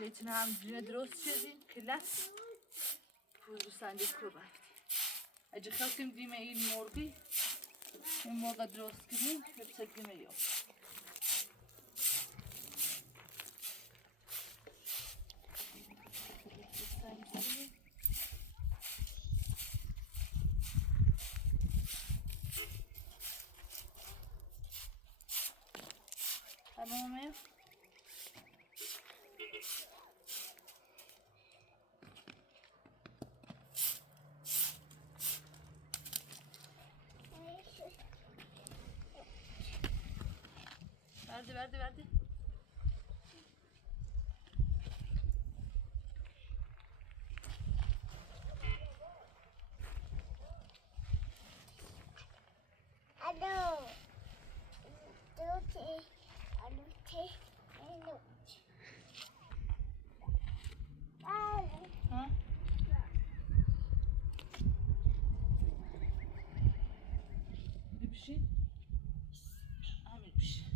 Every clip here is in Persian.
کتلتini همجوری درست کردیم کلت پوزو سندیک رو رفتیم اگه خواستیم دیم این مرغی این مرغ درست کردیم بسکیم یا تمامه verdi. Alo. Ha? Bir şey? Hamil bir şey.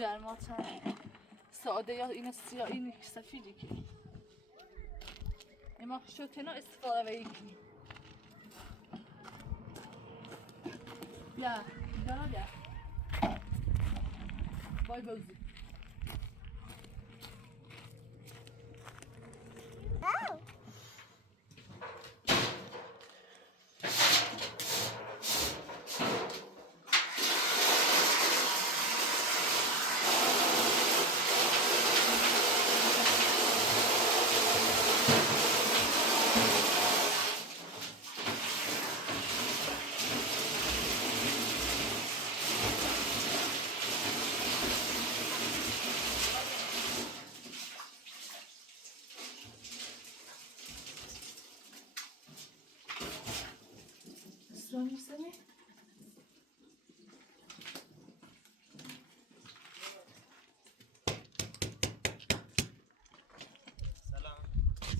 جرمات ساده یا این سیاه این سفیدی که اما شوتنا استفاده به یکی بیا بیا بای بازی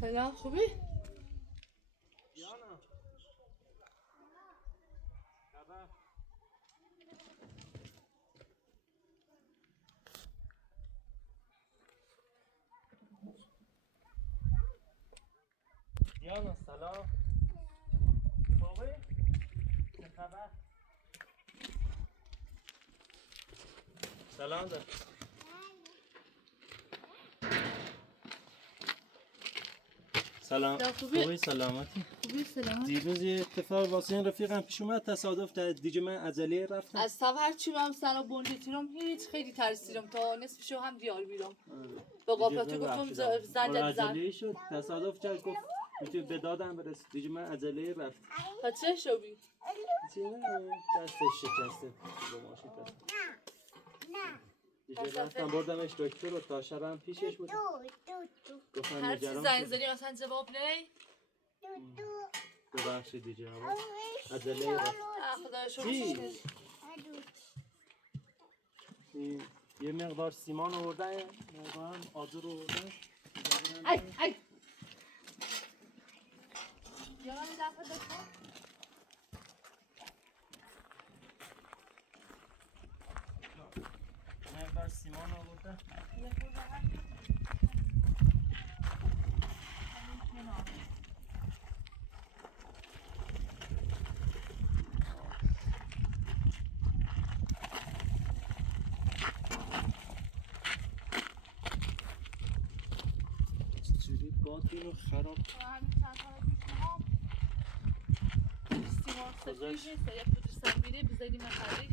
سلام خوبی؟ دیانا خبر دیانا سلام خوبی؟ چه خبر؟ سلام ده سلام خوبی سلامتی خوبی سلام دیروز یه اتفاق واسه این رفیقم پیش اومد تصادف کرد دیگه من عجله رفتم از تا هرچی هم سنا بونجتیرم هیچ خیلی ترسیدم تا نصفشو هم دیار بیرم به قاپاتو گفتم زنجت زن عجله شد تصادف کرد گفت میتونی به دادم برس دیگه من عجله رفت تا چه شبی؟ چی نه دستش شکسته با ماشین دیگه رفتم بردمش دکتر رو تا شبم پیشش بود گفتم هر چی زنگ زدی مثلا جواب نی؟ ببخشید دیگه عجله رفت خدا شکر یه مقدار سیمان آوردن مقدار آجر آوردن ای یاران دفعه دکتر مقدار سیمان آوردن چجوری باد اینو خراب سیمان سفید نیست یک پودر سنگینه بزنیم خریش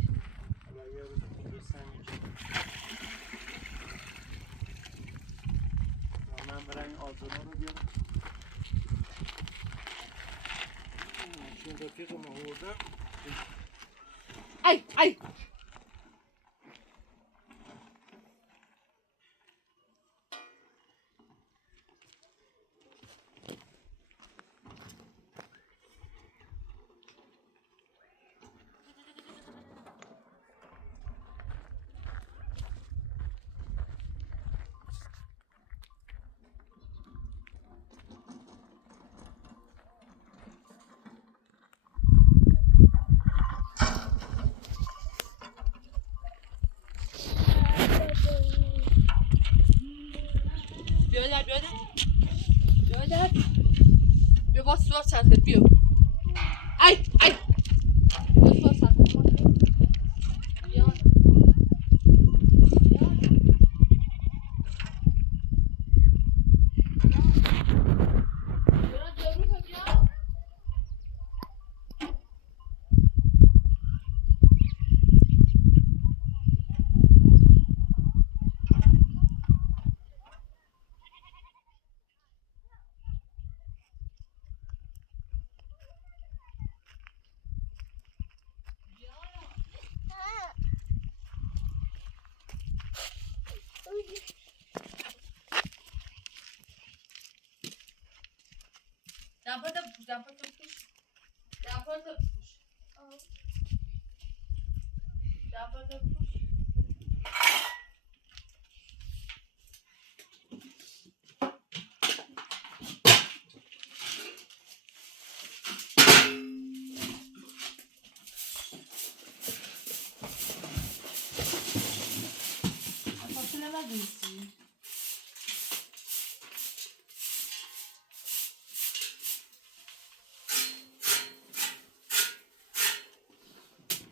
حالا یه روز پودر سنگین من برای این آجرها رو بیارم چون رفیق ما آوردم ای بذار چرخت بیو ای بذار چرخت بیا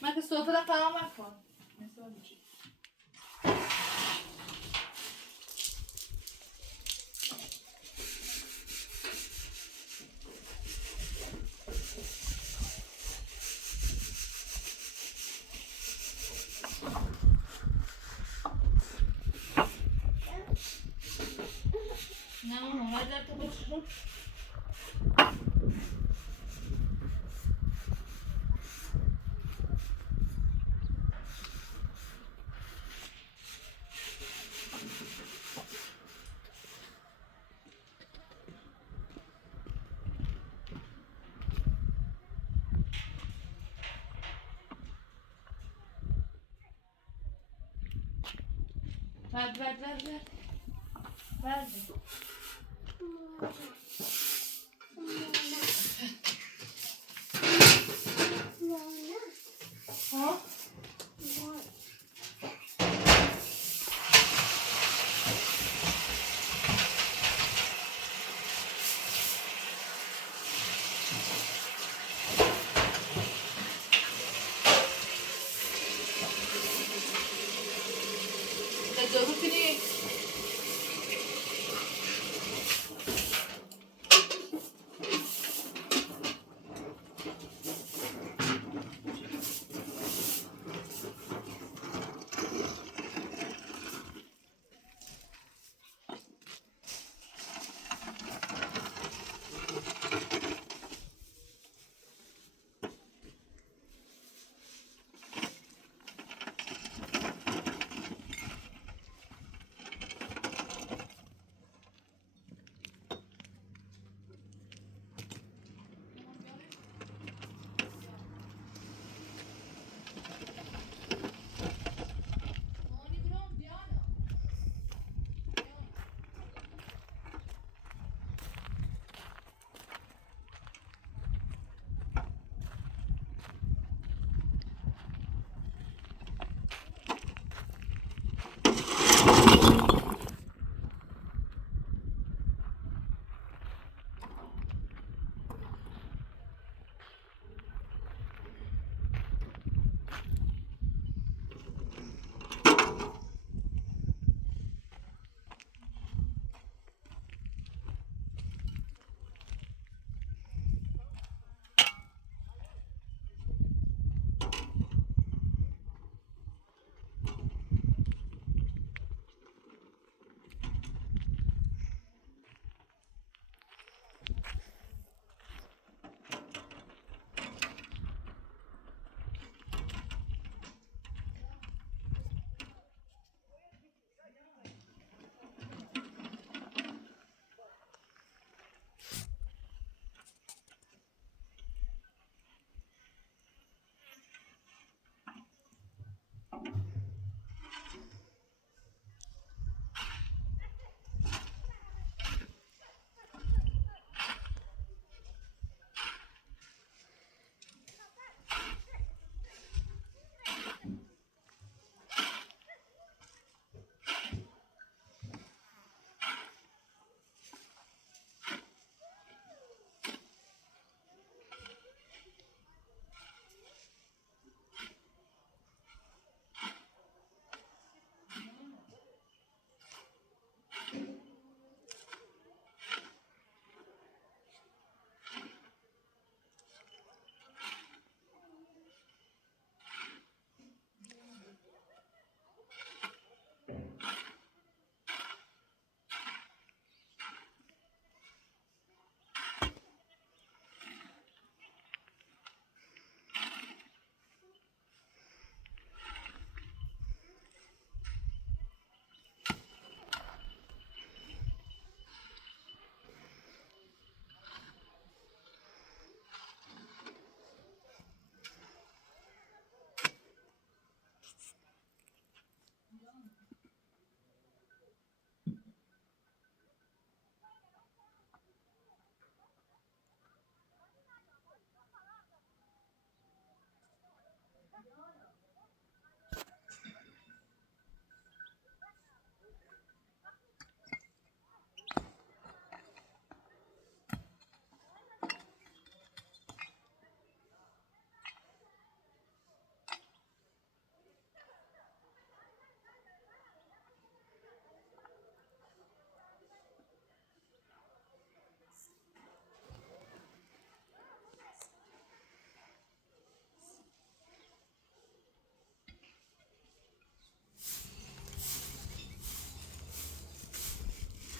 من که صحبت را فرام کن نه ماما در تو بشون بعد ها جارو کنی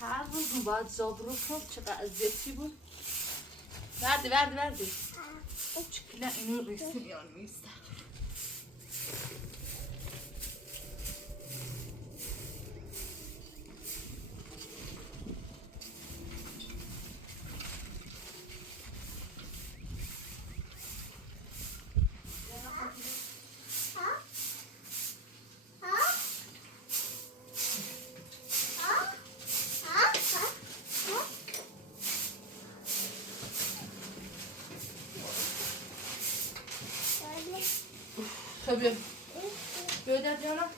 هر روز باید زابرو کنم چقدر اذیتی بود. verdi. Çekile iniyor resim yani ister. Tabii. Böyle canım.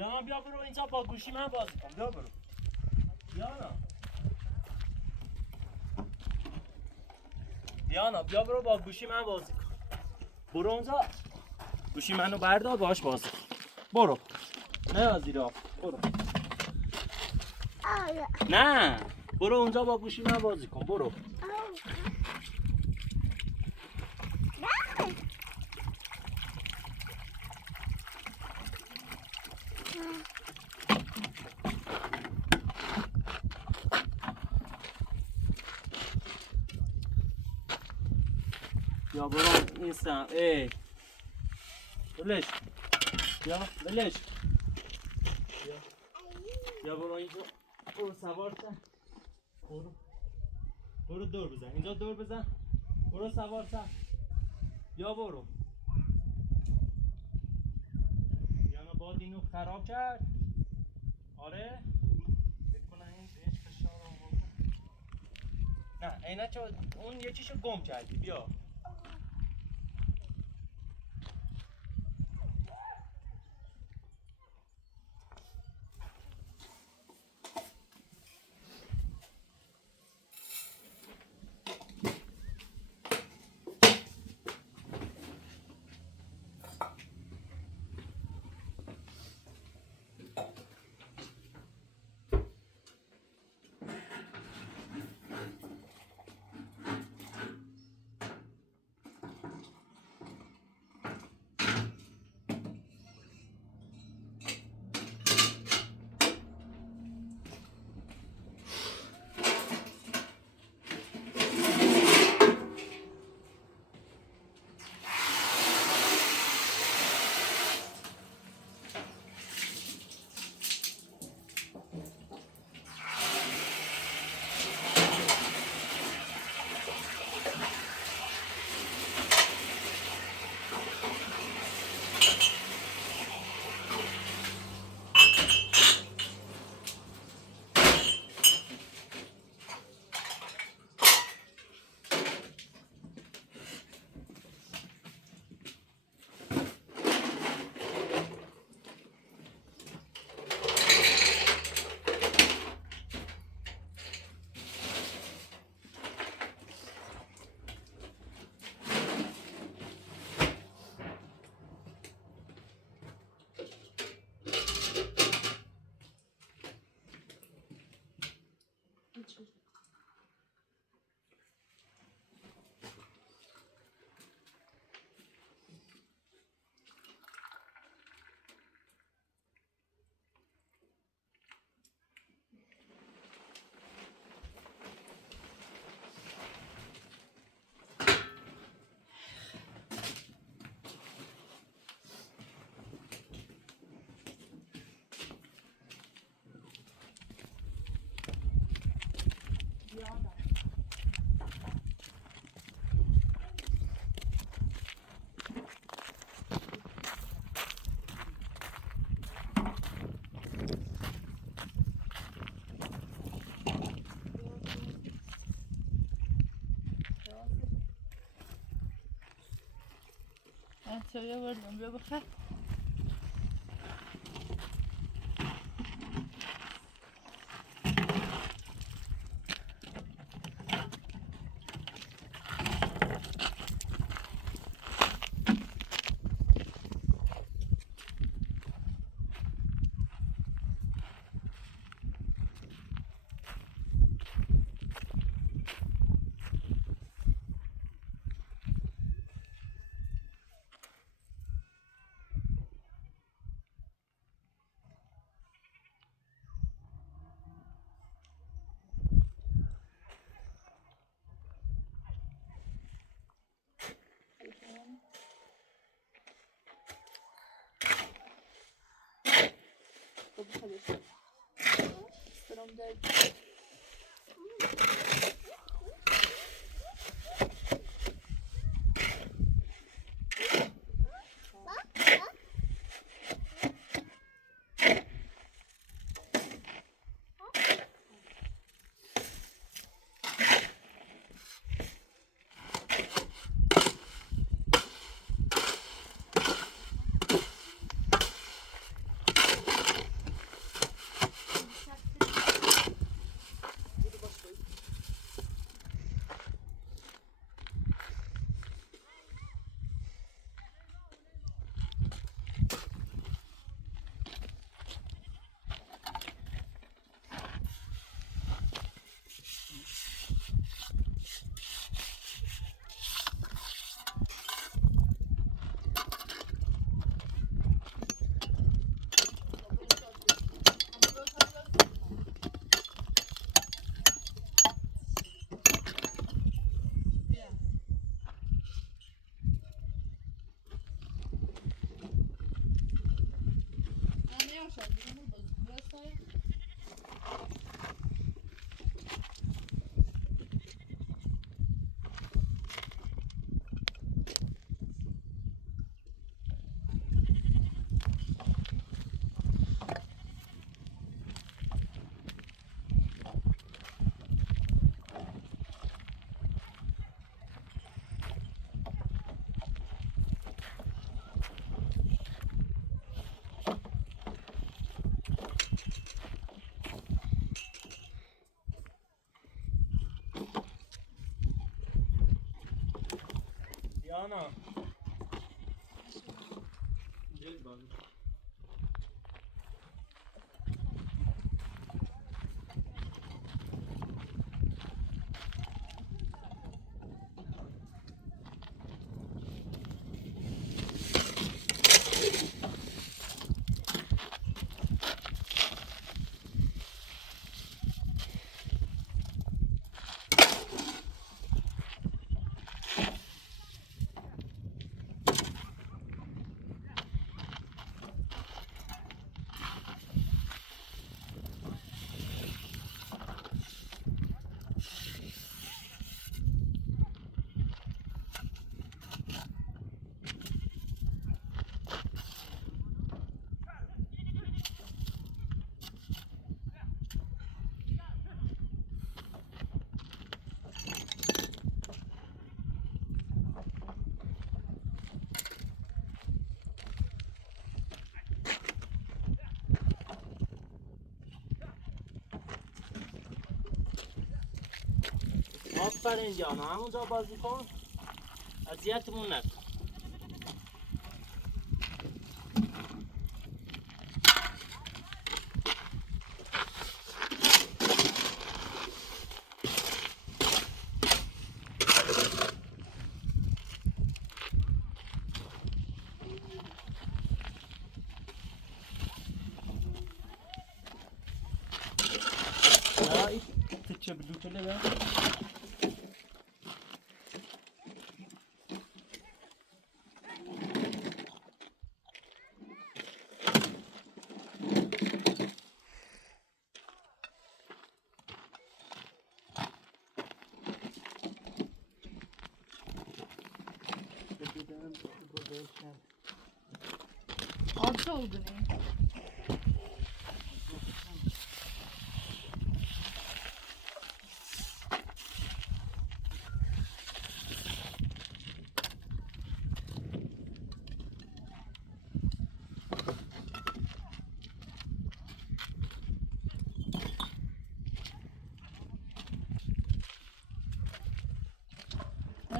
یا بیا برو اینجا با گوشی من بازی کن. بیا برو. دیانا بیا برو با گوشی من بازی کن. برو اونجا گوشی منو بردار باش بازی کن. برو. نه از زیرا. برو. نه برو اونجا با گوشی من بازی کن. برو. یا برو این سم ای بلش بلش یا برو اینجا برو سوار شن برو دور بزن اینجا دور بزن برو سوار شن یا برو یا باد اینو خراب کرد آره فکر کنم این بهش فشار آورد نه اینا چه اون یکیشو گم کردی بیا انتویا بردم بیا بخیر. دیانا جل بالا آفرین جانا همونجا بازی کن اذیتمون نکن ای تچه بلوچه لگه آبجا بودنی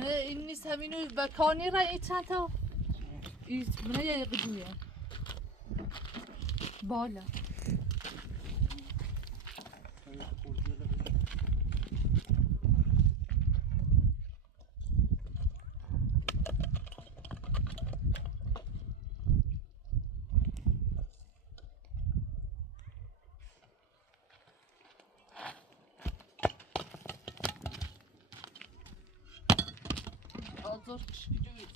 این نیست همینو و کانی را ای چند تا ایست بنا یا قدویه بالا آزار کشیدی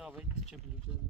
Tavayı çekebileceğim.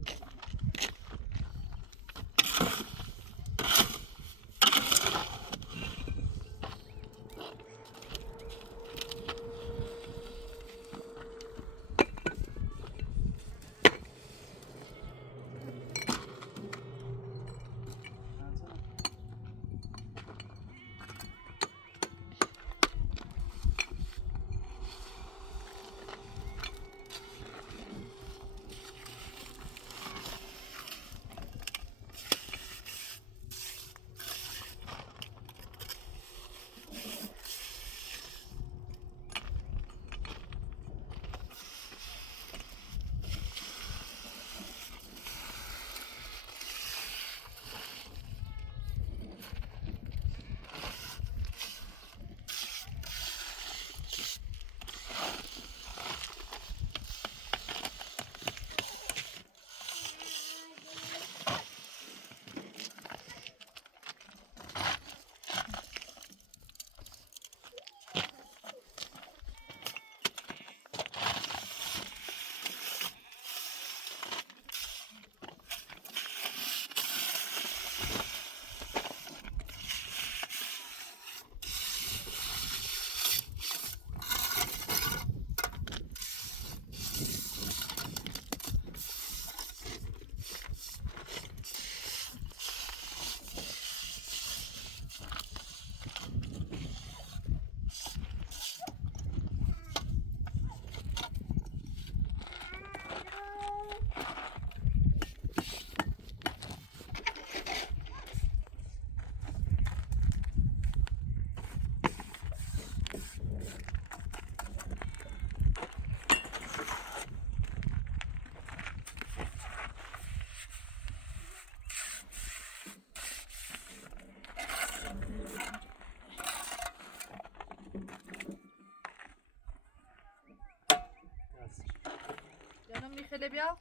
şöyle bir al.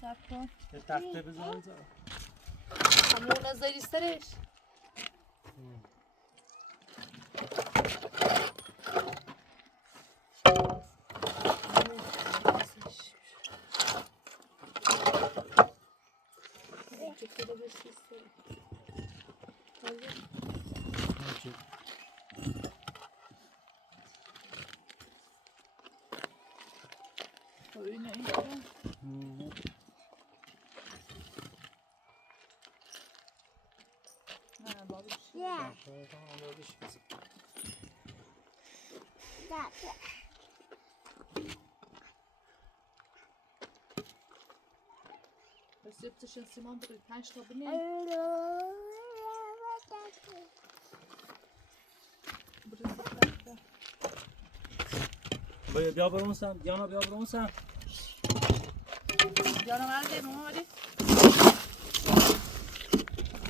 Sakın. تخته بزن Ama o nazar isteriz. Öyle iyi. Ha, babuş. Yeah. That. بس یه سیمان برید 5 تا بینید بیا برون سم دیانا بیا برون سم دیانا برده ماما برید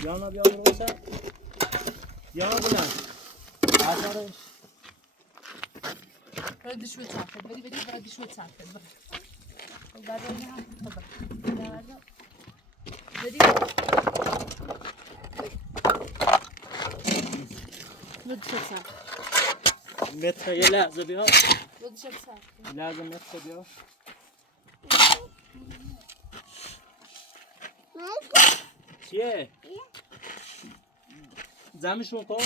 دیانا بیا برون سم دیانا بلند آزارش برید دشوی ترفت برید دشوی ترفت برید این هم برید دشوی ترفت متر یه لحظه بیا دشوی ترفت لحظه متر بیا چیه؟ زمشون کن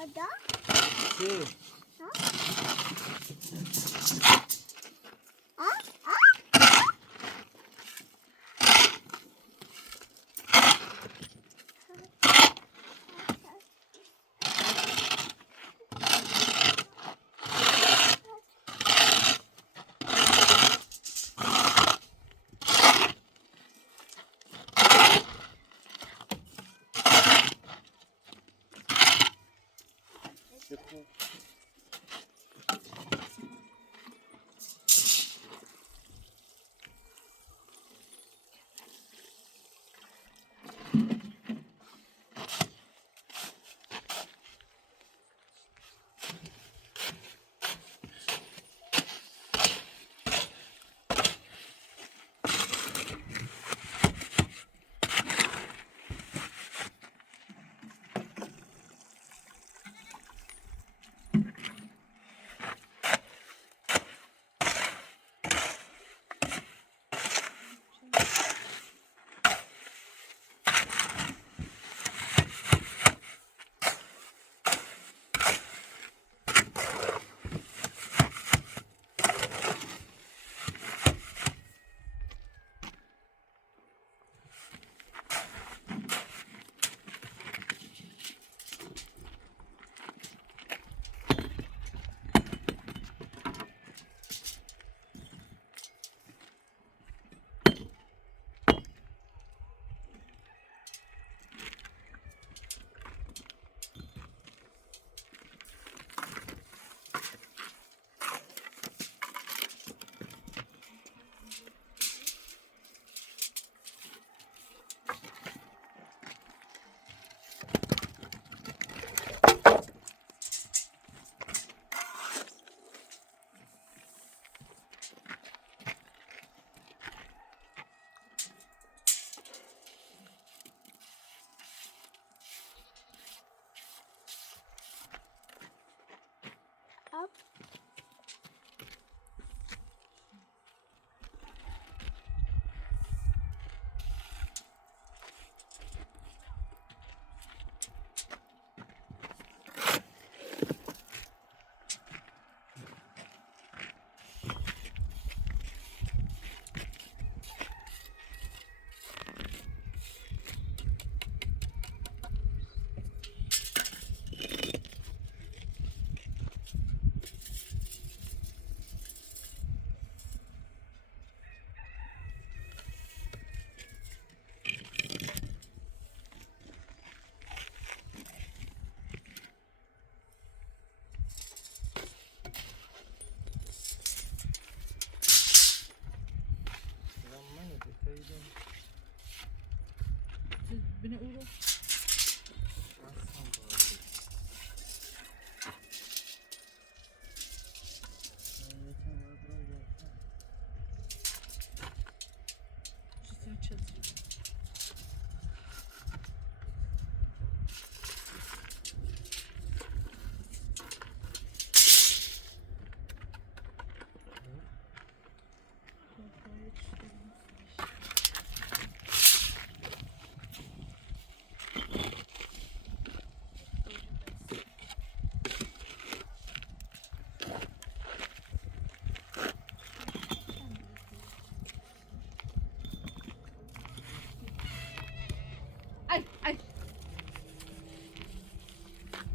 Ada. چی؟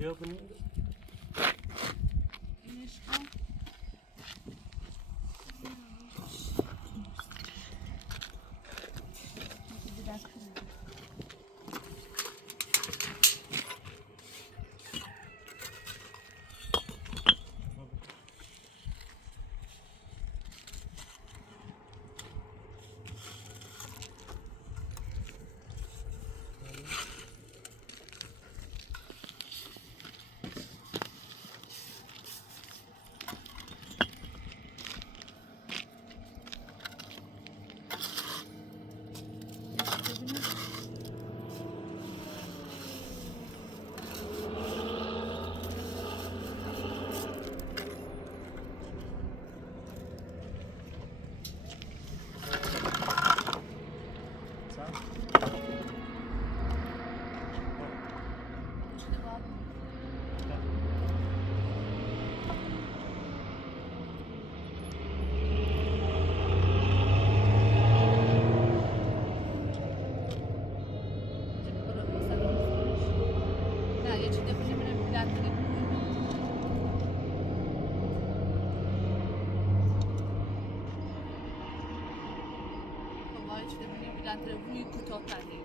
بیا bunu. اینش کن. نه یه چی دفعه میرم پلاتری خب چی دفعه میرم پلاتری روی کوتاه تنه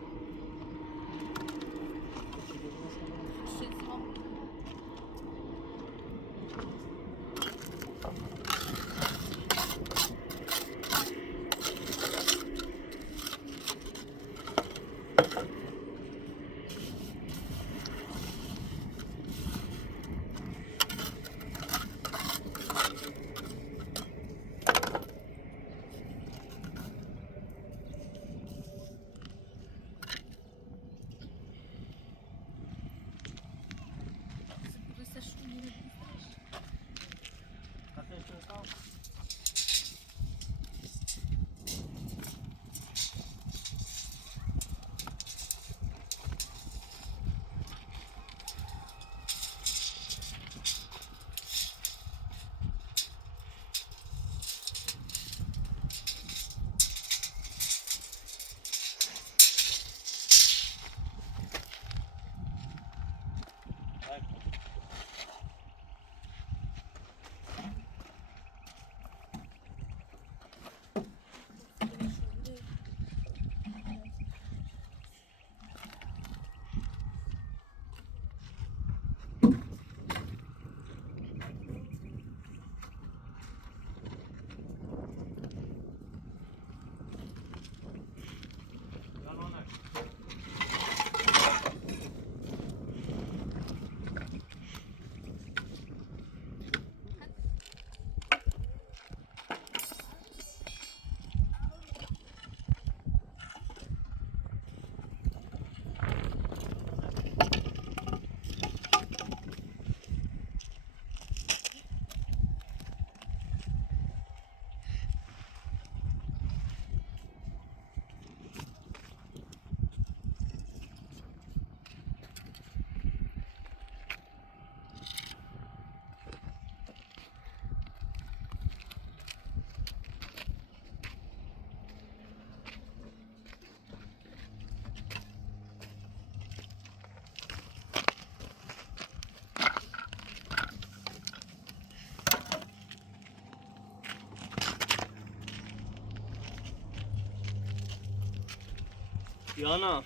Yana.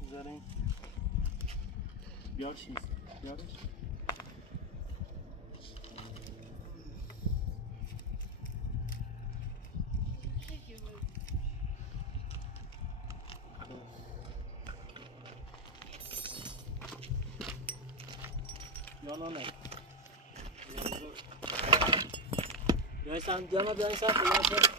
Güzel. Yarış mısın? Yarış. Yana ne? Ya sen yana ben sen kullan.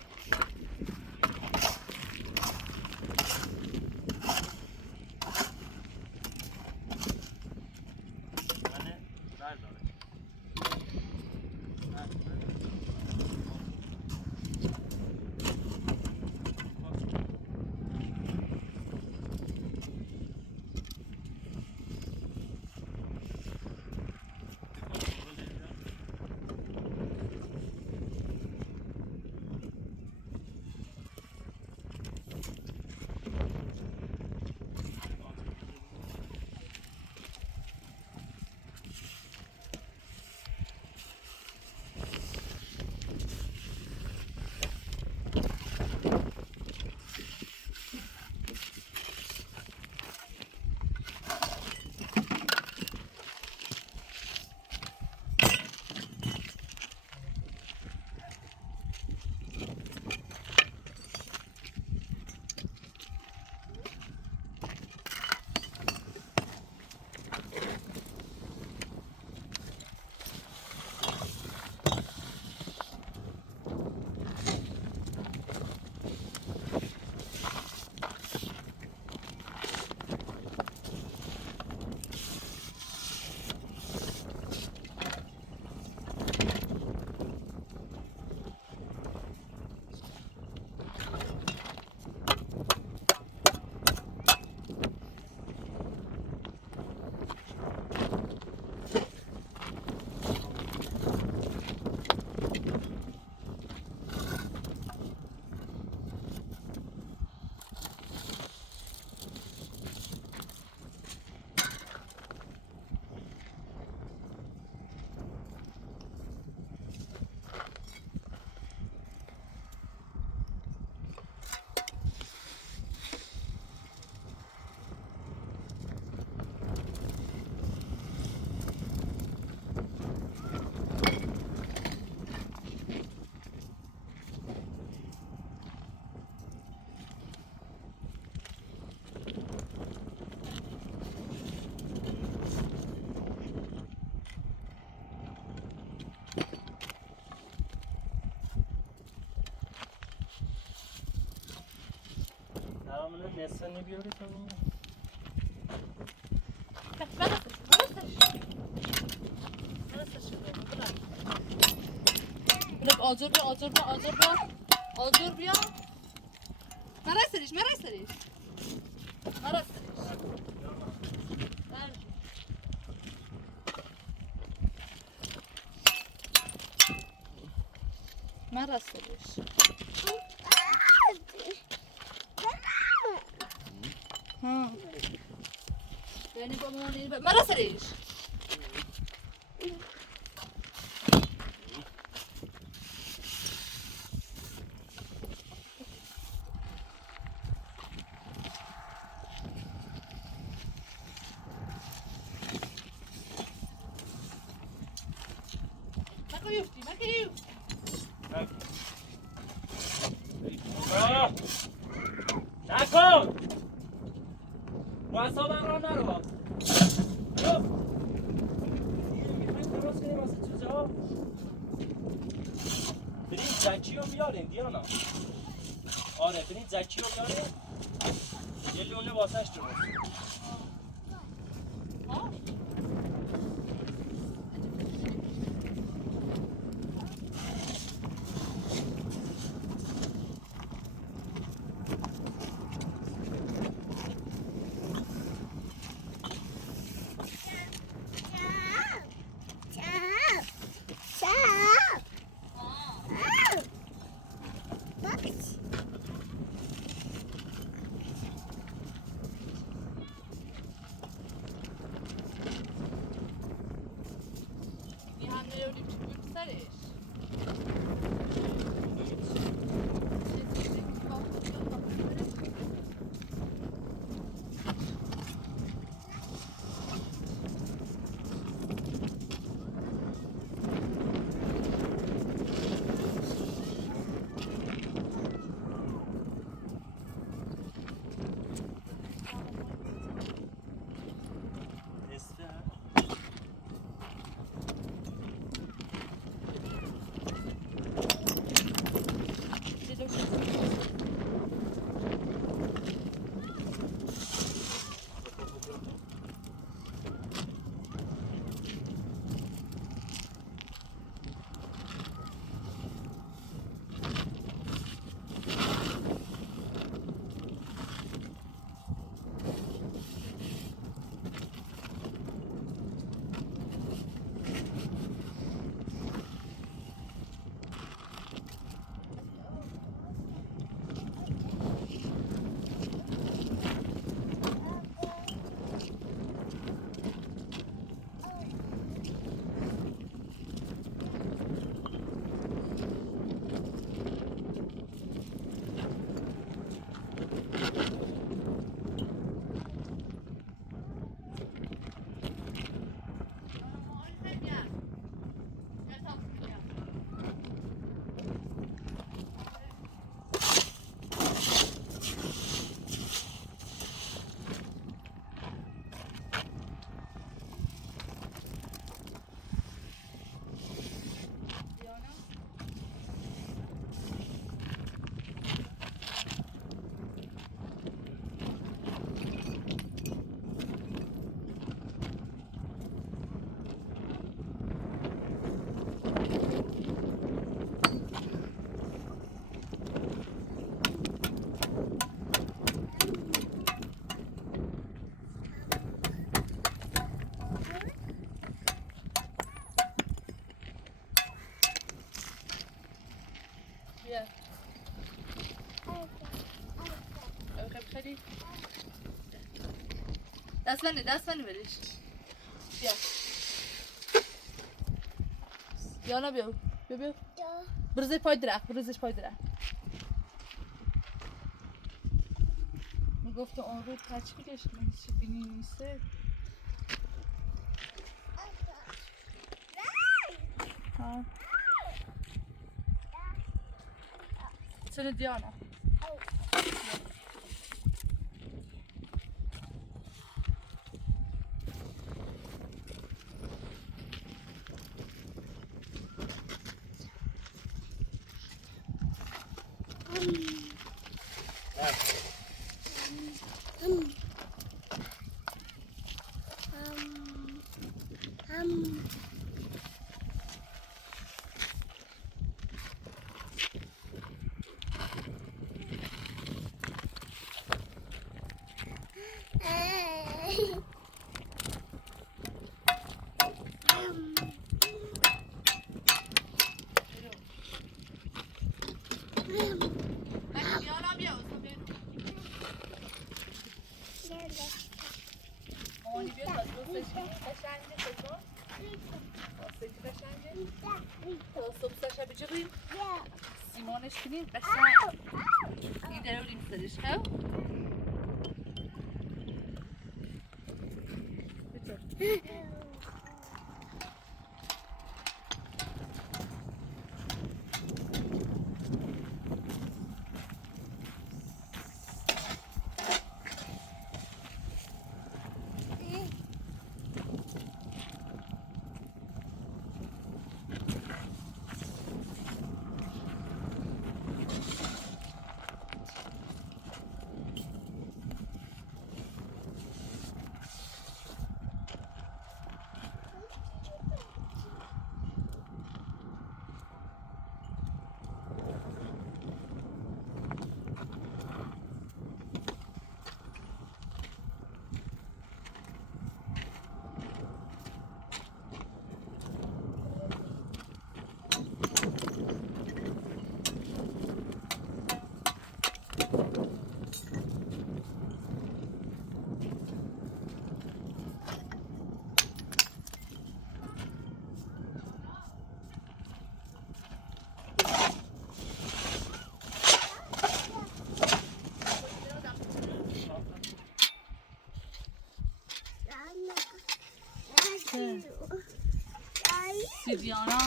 نسانه بیاری کنیم. بلک آجر بیا آجر بیا آجر بیا آجر بیا مرای سریش ها یعنی با مامانی مرای سریش نکن با اصابم را نرو درست کنیم واسه چیزها بریم زکی رو بیاریم دیانا آره بریم زکی رو بیاریم یه لونه واسهش درست دست منی بریش بیا یانا بیا برزش پای درخت میگفت آن رو کچ بکش نیستی بینی نیسته ها چنه دیانا بیانا بیا اصلا بیا مامانی بیا تا دوستش قشنگه کجا واسه چی قشنگه تا صبح ساشا بجریم سیمانش کنیم قشنگ این داره بریم سرش خب سیدیانا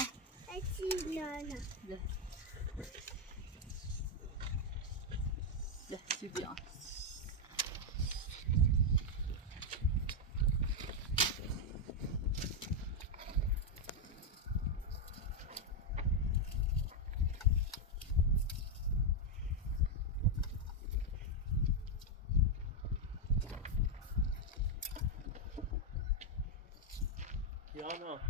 ده سیدیان Diana.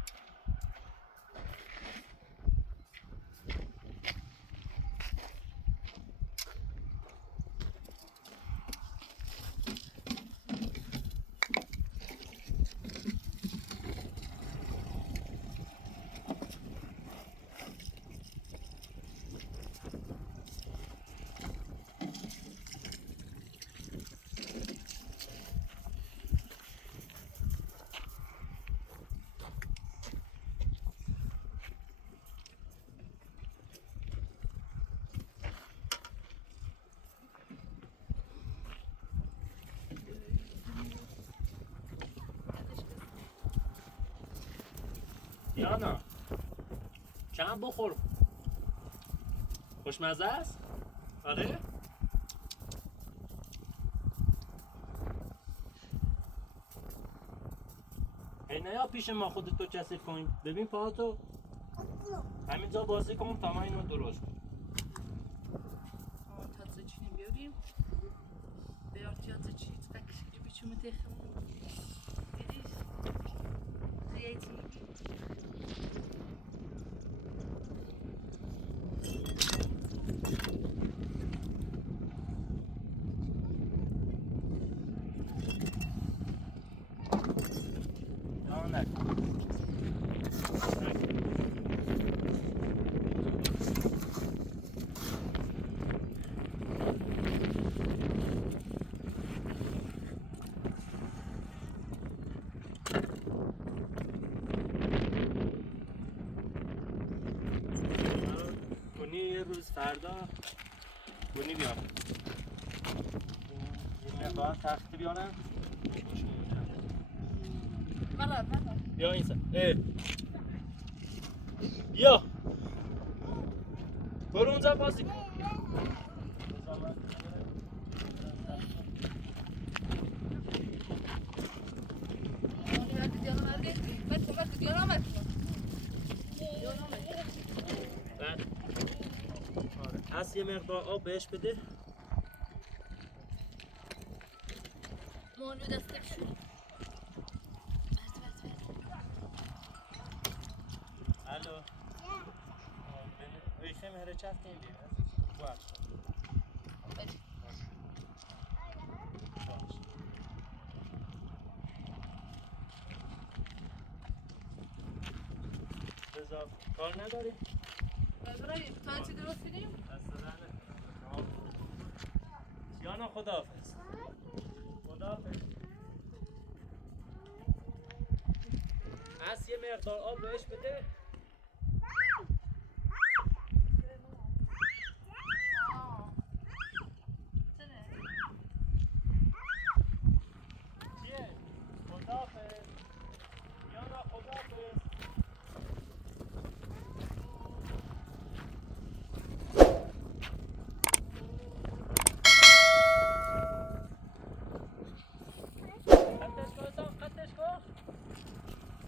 دیانا چند بخور خوشمزه است؟ آره؟ هی نیا پیش ما خودتو کثیف کنیم ببین پاهاتو همینجا بازی کن تا ما اینو درست کنیم tadı içine göreyim. Beyaz tadı içi tak gibi çümü tehim. Deriz. Zeytin. Devam et. کنی یه روز فردا کنی بیام یه مقدار تختی بیارم Mala mala. بیا این سر بیا برو اونجا بازی کن Hadi canım hadi. Hadi canım hadi. بعد آره هست یه مقدار آب بهش بده Monu destek şu. الو ایشه مهره چستیم بیم باش بذار کار نداری؟ ابراهیم تا چی درست کنیم؟ یانا خداحافظ. خداحافظ. از یه مقدار آب بهش بده.